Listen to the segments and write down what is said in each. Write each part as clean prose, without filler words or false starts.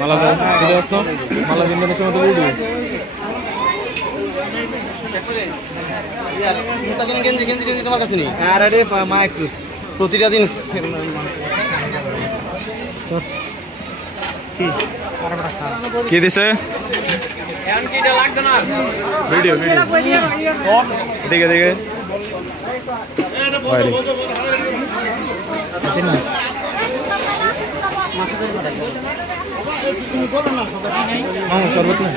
মালা চলে আসতো মালা বিন্দানের সময় তো ভিডিও গেঞ্জি গেঞ্জি গেঞ্জি তোমার কাছে নেই আর আরে মা একটু প্রতিটা দিন কি দিছে ভিডিও দেখে দেখে শরবত না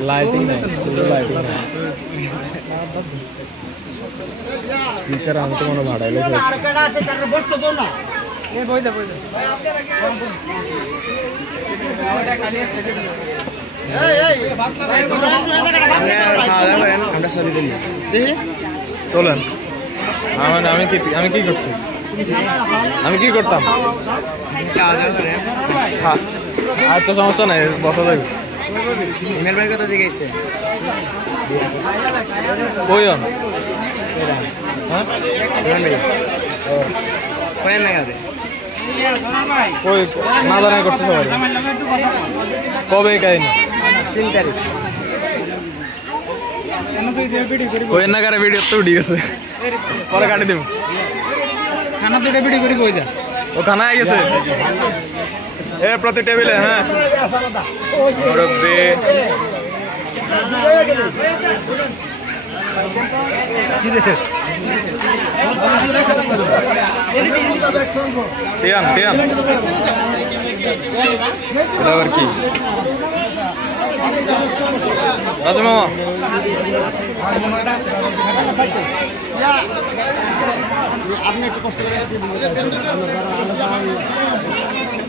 लाइटिंग स्पीकर आम तो मन भाड़ा তোলেন আমি কি করছি আমি কি করতাম আর তো সমস্যা নাই বসা যাবে ইমেল ভাই কথা জিজ্ঞাসা কইন হ্যাঁ কোন লাগাবে কই না জানা করছে সবাই কবে কাহিনী 3 তারিখ কই না করে ভিডিও তো উঠে গেছে পরে কাটি দেব খানা দুটো ভিডিও করে কই যা ও খানা আই গেছে এ প্রতি টেবিলে হ্যাঁ মুরব্বি টিয়ান টিয়ান এটা আর কি রাজু মামা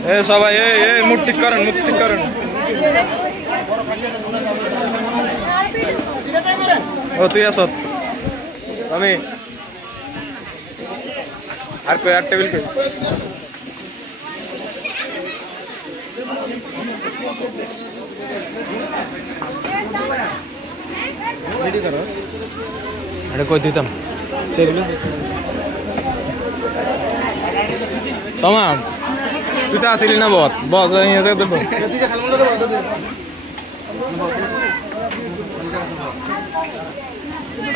এ সবাই এ মুখ ঠিক করেন ও তুই আসত আমি আর কই আর টেবিল কই রেডি করো আরে কই দিতাম টেবিল तमाम तू तो असली ना बहुत यहाँ से देखो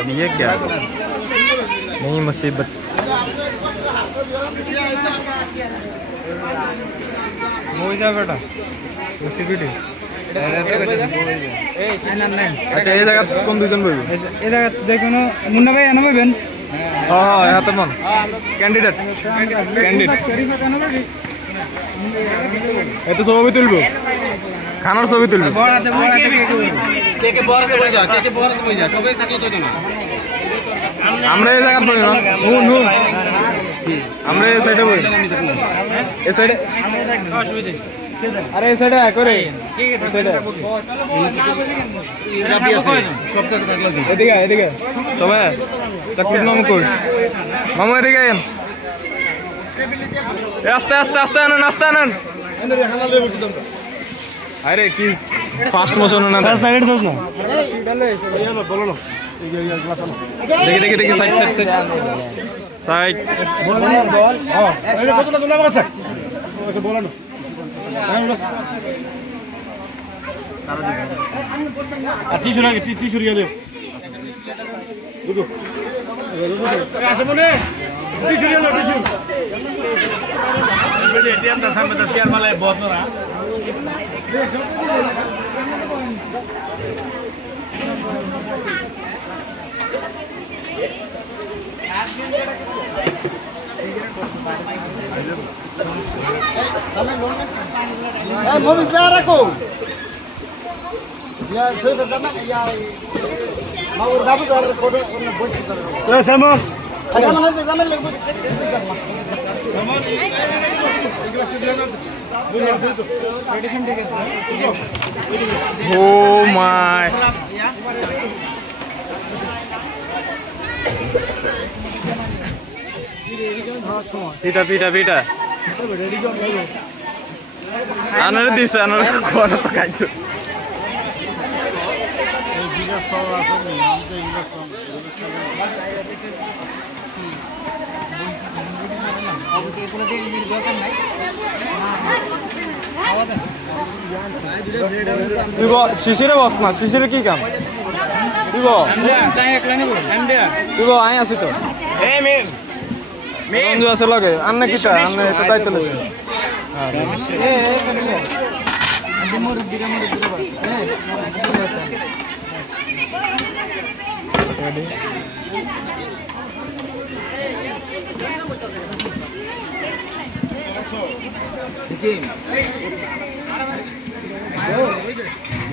अब ये क्या नहीं मुसीबत मोइजा बेटा मुसीबत अच्छा ये जगह कौन दुजन बोल ये जगह देखो ना मुन्ना भाई आना भाई हाँ यहाँ तो मन कैंडिडेट ये तो ছবি তুলবো খানার ছবি তুলবো আমরা এই জায়গা বলি না আমরা এই সাইডে বলি এই সাইডে আরে এই সাইডে করে এদিকে এদিকে সবাই চাকরির মামু কই মামু এদিকে আস্তে আস্তে আস্তে আনেন আস্তে আনেন আরে কি ফাস্ট মোশন না ফাস্ট নাইট দোস না দেখি দেখি দেখি সাইড সাইড সাইড বল বল এই বোতলটা তোলা আছে ওকে বলো না টিস্যু লাগে টিস্যু গেলে দুটো আছে বলে টিস্যু গেল টিস্যু বলে এটিএম দা সামনে দা চেয়ার वाला बहुत ना mobil biar aku. Ya, saya berjalan ya. Mau dapat ada kode untuk bos. sama. Zaman lagi. ও মাই পিঠা পিঠা পিঠা আনারে দিছে আনারে কোন তো খাইতো শিশিরে বস না শিশিরে কি কাম তুই আই আছি তো বন্ধু আছে লগে আন্নে কিটা আন্নে এটা দায়িত্ব লগে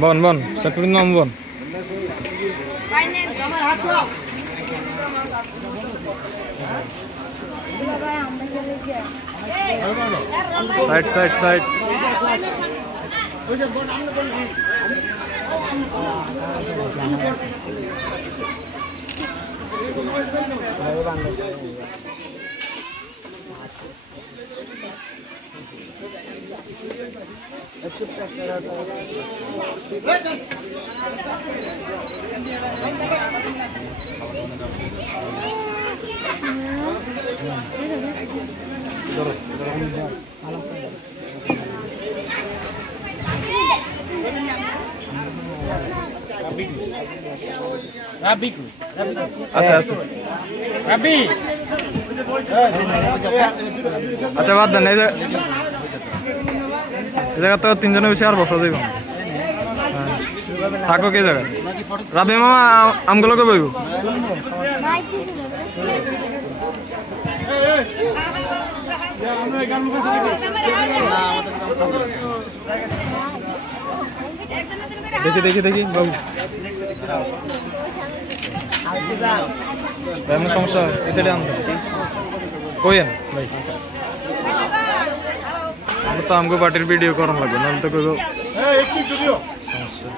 বন বন চাটুরির নাম বন সাইড সাইড সাইড আচ্ছা বাদ দেন এই জায়গা তো তিনজনের বেশি আর বসা যাইব থাকো কে জায়গা রাবি মামা আমগুলোকে বইব দেখি দেখি দেখি বাবু এমন সমস্যা এই সাইডে আনতে কইেন ভাই আমি তো আমগো পার্টির ভিডিও করান লাগবে নাহলে তো কইব সমস্যা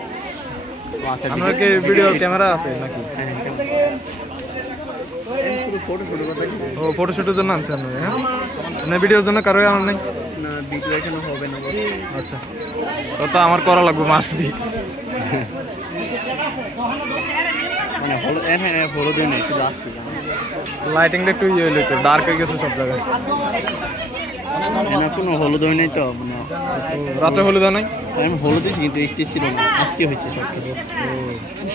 আমরা কি ভিডিও ক্যামেরা আছে নাকি ও ফটোশুটের জন্য আনছেন আপনি হ্যাঁ না ভিডিওর জন্য কারো আনার নাই না ভিডিও এখানে হবে না আচ্ছা তো আমার করা লাগবে মাস্ট বি মানে হলো এখানে হলো দেন শুধু আসছে লাইটিংটা একটু ইয়ে হইলো তো ডার্ক হয়ে গেছে সব জায়গায় এনা কোনো হলুদ হয় নাই তো মানে রাতে হলুদ হয় নাই আমি হলুদ দিছি কিন্তু স্টেজ ছিল না আজকে হইছে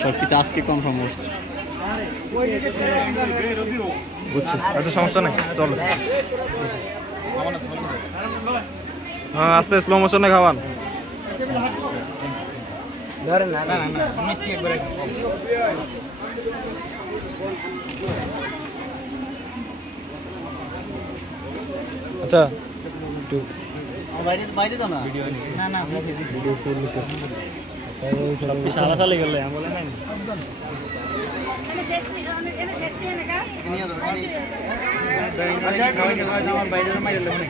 সবকিছু আজকে কনফার্ম হচ্ছে বুঝছি আচ্ছা সমস্যা নাই চলো হ্যাঁ আস্তে স্লো মোশনে খাওয়ান ধরে না না না মিষ্টি একবার আচ্ছা একটু বাইরে তো না ভিডিও না না ভিডিও ফুল লিখে সব সারা সালে গেল আমি বলে নাই এনে শেষ নি এনে শেষ নি না কা নিয়া দাও আমার বাইরে মাইরে লাগবে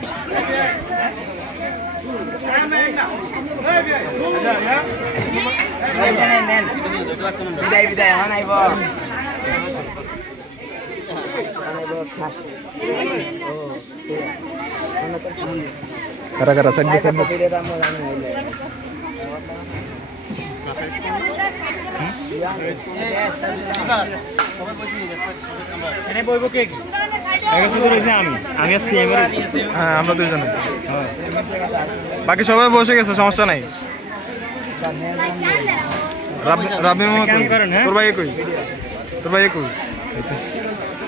বিদায় বিদায় হন আইব কারা কারা সাইড বাই সাইড আমরা দুজনে বাকি সবাই বসে গেছে সমস্যা নাই রাবি মামা তোর ভাই কই তোর ভাই কই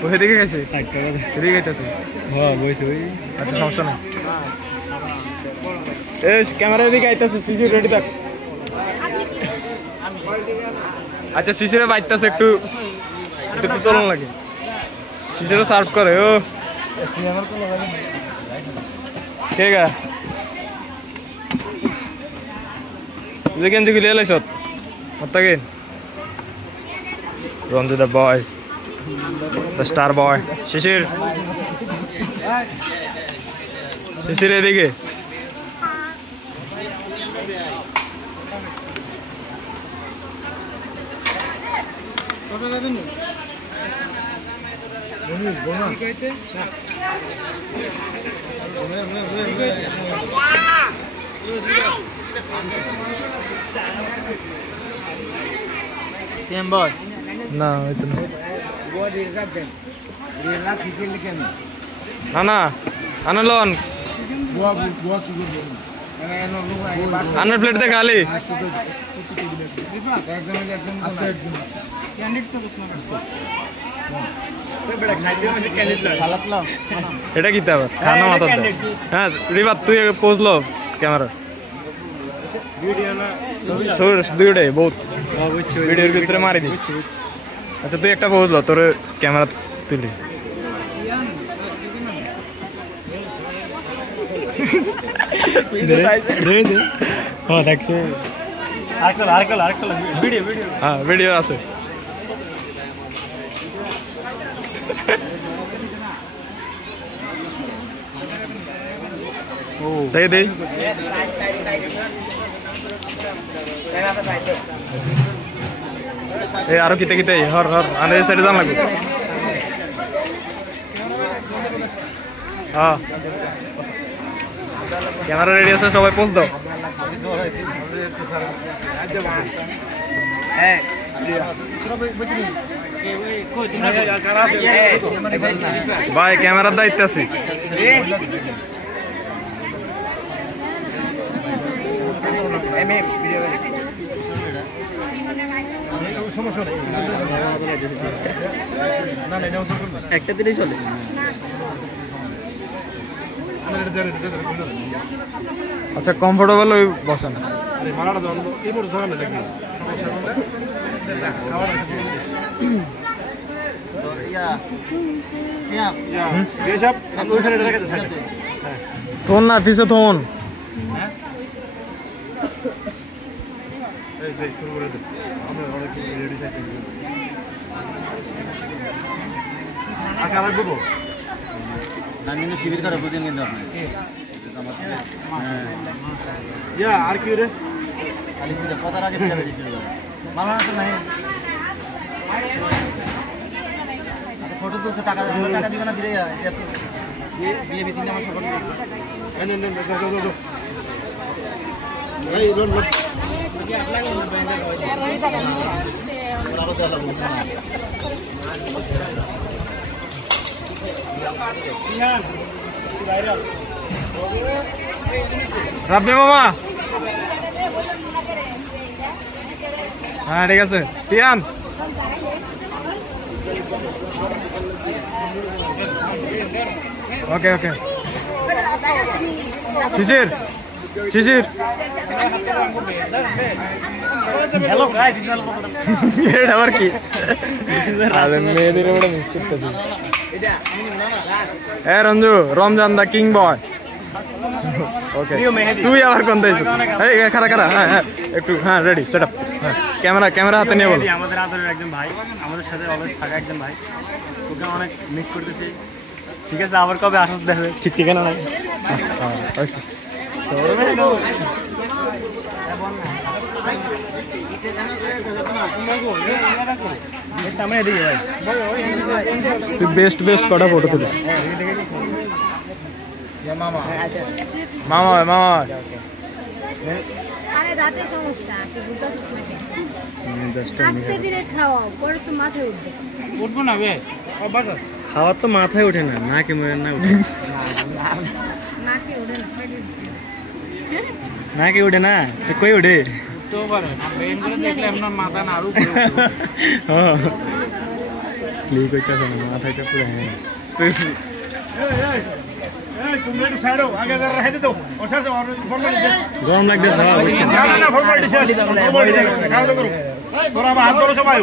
ওই দিকে গেছে এদিকে গেছে হ্যাঁ বসে ওই আচ্ছা সমস্যা নাই এই ক্যামেরা দিকে আইতাছে সিসি রেডি থাক আচ্ছা শিশিরে বাইতেছে একটু একটু তো তোলন লাগে শিশিরে সার্ভ করে ও ঠিক আছে তুই কেন জিগুলি allies মতাকে Ranju the boy the star বয় শিশির শিশির এদিকে না হয়তো না না না আনলন আনার প্লেট দে খালি এটা কি আবার খানা মাথা হ্যাঁ রিবাত তুই পৌঁছলো ক্যামেরা দুইটাই বহুত ভিডিওর ভিতরে মারি দি আচ্ছা তুই একটা পৌঁছলো তোর ক্যামেরা তুলি হ্যাঁ দেখছি হ্যাঁ ভিডিও আছে দে দে এ আরো কিতে কিতে হর হর আরে সাইডে যান লাগবে হ্যাঁ ক্যামেরা রেডি আছে সবাই পোস্ট দাও ভাই ক্যামেরার দায়িত্ব আছে একটা দিলেই চলে আচ্ছা কমফোর্টেবল ওই বসেন তোর না পিছে তোন শিবির করে বুঝেন কিন্তু আর কি রে কথার আগে ফটো তুলছে টাকা দিবে না ফিরে বিয়ে বিয়ে আমার সফল রাব্বি মামা হ্যাঁ ঠিক আছে টিয়ান ওকে ওকে শিশির শিশির হ্যালো গাইস এটা আবার কি আরে মেয়েদের ওটা মিস করতেছি এ রঞ্জু রমজান দা কিং বয় ওকে তুই আবার কোন দেশ এই খারা খারা হ্যাঁ হ্যাঁ একটু হ্যাঁ রেডি সেটআপ হ্যাঁ ক্যামেরা হাতে নিয়ে বল আমাদের আদরের একজন ভাই আমাদের সাথে অলওয়েজ থাকা একজন ভাই তোকে অনেক মিস করতেছি ঠিক আছে আবার কবে আসছ দেখবে ঠিক ঠিকানা নাই তুই বেস্ট বেস্ট কটা ফটো তুলিস মামা মামা মামা আরে দাঁতে সমস্যা তুই বুঝতেছিস না আস্তে ধীরে খাওয়াও পরে তো মাথায় উঠবে উঠবো না বে খাওয়ার তো মাথায় ওঠে না নাকে মরে না উঠে নাকে উঠে না নাকে উঠে না তো কই উঠে তো পারে ব্রেন করে দেখলে আপনার মাথা না আরো ক্লিক করতেছ না মাথাটা পুরো হ্যাঁ তুমি একটু সাইড হও আগে যারা রাখতে দাও ওর সাথে ফর্মালিটি গরম লাগতেছে না না ফর্মালিটি খাওয়া করো তোরা আবার হাত ধরো সবাই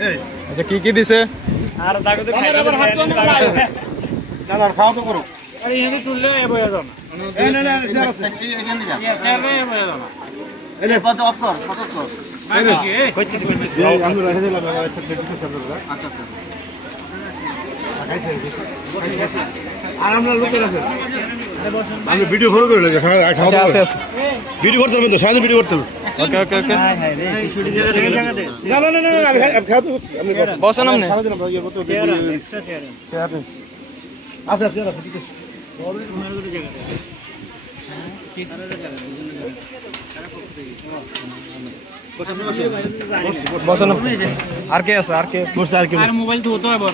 এই আচ্ছা কি কি দিছে আর দাগো তো খাই আবার হাত ধরো না না খাওয়া তো করো আরে এনে তুললে এ বয়া দাও না এই না না স্যার এখানে যা স্যার রে বয়া দাও না এই ফটো অফ কর ফটো কর ভাই কি কইছিস কইছিস আমরা রেখে দিলাম একটা টেকনিক সার্ভার আচ্ছা আচ্ছা আর আমরা লোকের আছে আমি ভিডিও ফলো করে লাগে ভিডিও করতে হবে তো সারাদিন ভিডিও করতে হবে ওকে ওকে ওকে না না না না আমি খাওয়া তো আমি বসেন আপনি সারাদিন আমরা ইয়ে করতে হবে চেয়ার আচ্ছা আচ্ছা আচ্ছা ঠিক আছে বসেন আর কে আছে আর কে আর মোবাইল তো হতো এবার